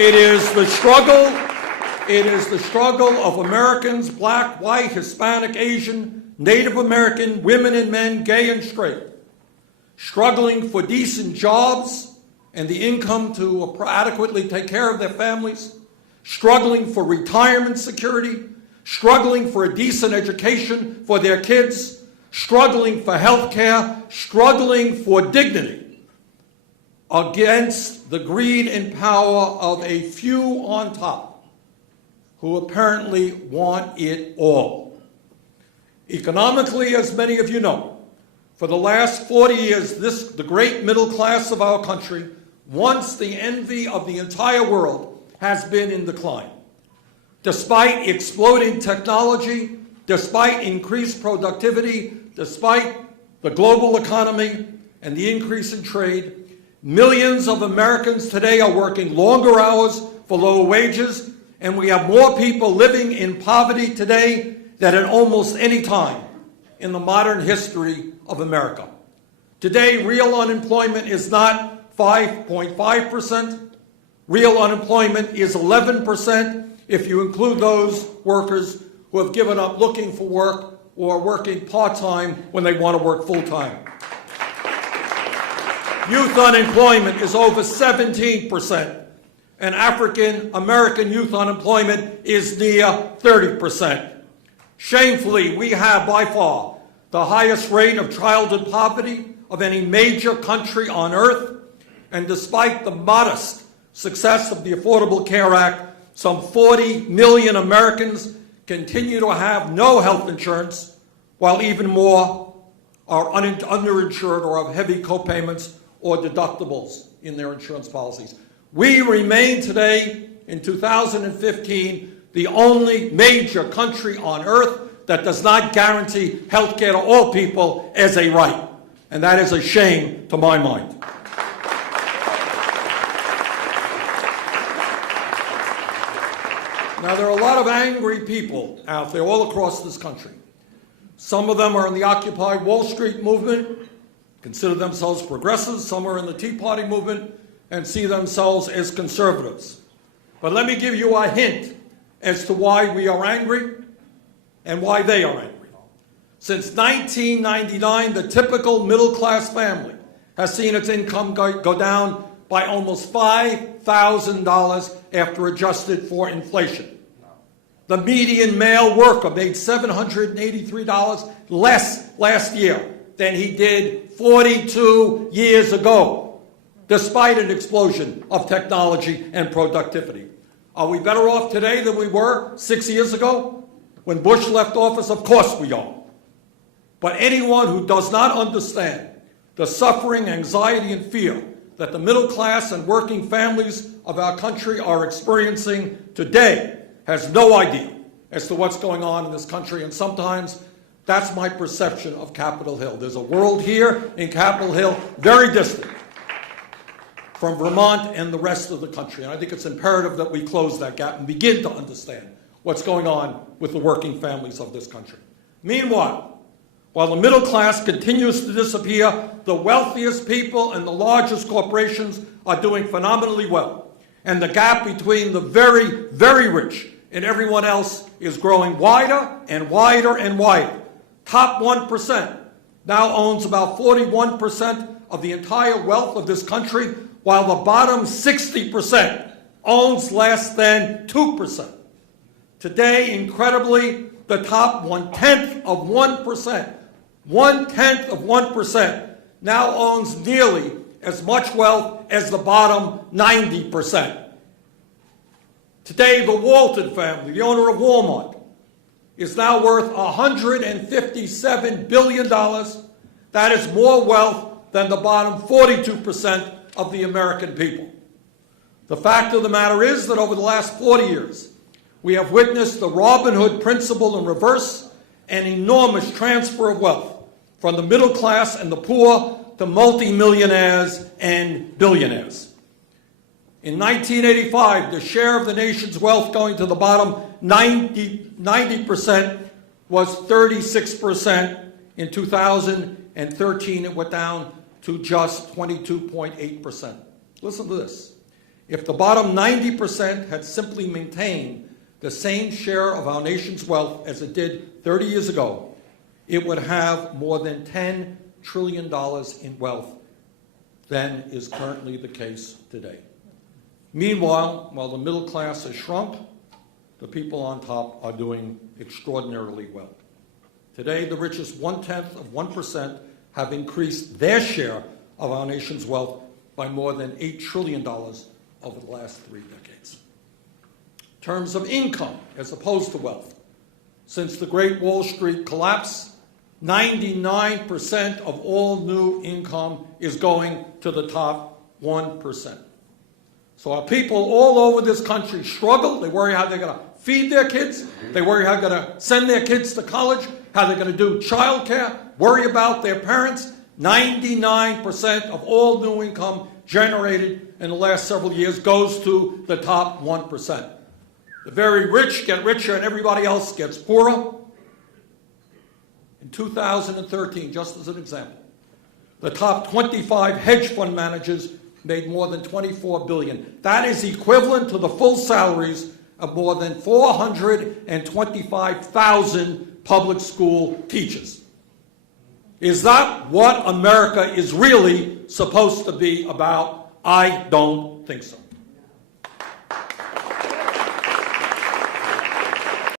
It is the struggle of Americans, black, white, Hispanic, Asian, Native American, women and men, gay and straight, struggling for decent jobs and the income to adequately take care of their families, struggling for retirement security, struggling for a decent education for their kids, struggling for health care, struggling for dignity against the greed and power of a few on top who apparently want it all. Economically, as many of you know, for the last 40 years, the great middle class of our country, once the envy of the entire world, has been in decline. Despite exploding technology, despite increased productivity, despite the global economy and the increase in trade, millions of Americans today are working longer hours for lower wages, and we have more people living in poverty today than at almost any time in the modern history of America. Today, real unemployment is not 5.5%. Real unemployment is 11% if you include those workers who have given up looking for work or are working part-time when they want to work full-time. Youth unemployment is over 17%, and African American youth unemployment is near 30%. Shamefully, we have by far the highest rate of childhood poverty of any major country on earth, and despite the modest success of the Affordable Care Act, some 40 million Americans continue to have no health insurance, while even more are underinsured or have heavy copayments or deductibles in their insurance policies. We remain today, in 2015, the only major country on earth that does not guarantee health care to all people as a right. And that is a shame to my mind. Now, there are a lot of angry people out there all across this country. Some of them are in the Occupy Wall Street movement, consider themselves progressives. Some are in the Tea Party movement and see themselves as conservatives. But let me give you a hint as to why we are angry and why they are angry. Since 1999, the typical middle-class family has seen its income go down by almost $5,000 after adjusted for inflation. The median male worker made $783 less last year than he did 42 years ago, despite an explosion of technology and productivity. Are we better off today than we were 6 years ago when Bush left office? Of course we are. But anyone who does not understand the suffering, anxiety, and fear that the middle class and working families of our country are experiencing today has no idea as to what's going on in this country. And sometimes that's my perception of Capitol Hill. There's a world here in Capitol Hill very distant from Vermont and the rest of the country. And I think it's imperative that we close that gap and begin to understand what's going on with the working families of this country. Meanwhile, while the middle class continues to disappear, the wealthiest people and the largest corporations are doing phenomenally well. And the gap between the very, very rich and everyone else is growing wider and wider and wider. Top 1% now owns about 41% of the entire wealth of this country, while the bottom 60% owns less than 2%. Today, incredibly, the top 1/10 of 1%, 1/10 of 1% now owns nearly as much wealth as the bottom 90%. Today, the Walton family, the owner of Walmart, is now worth $157 billion. That is more wealth than the bottom 42% of the American people. The fact of the matter is that over the last 40 years, we have witnessed the Robin Hood principle in reverse, an enormous transfer of wealth from the middle class and the poor to multimillionaires and billionaires. In 1985, the share of the nation's wealth going to the bottom 90% was 36%. In 2013, it went down to just 22.8%. Listen to this. If the bottom 90% had simply maintained the same share of our nation's wealth as it did 30 years ago, it would have more than $10 trillion in wealth than is currently the case today. Meanwhile, while the middle class has shrunk, the people on top are doing extraordinarily well. Today, the richest 0.1% have increased their share of our nation's wealth by more than $8 trillion over the last 3 decades. In terms of income, as opposed to wealth, since the Great Wall Street collapse, 99% of all new income is going to the top 1%. So our people all over this country struggle. They worry how they're going to feed their kids. They worry how they're going to send their kids to college, how they're going to do child care, worry about their parents. 99% of all new income generated in the last several years goes to the top 1%. The very rich get richer and everybody else gets poorer. In 2013, just as an example, the top 25 hedge fund managers made more than $24 billion. That is equivalent to the full salaries of more than 425,000 public school teachers. Is that what America is really supposed to be about? I don't think so.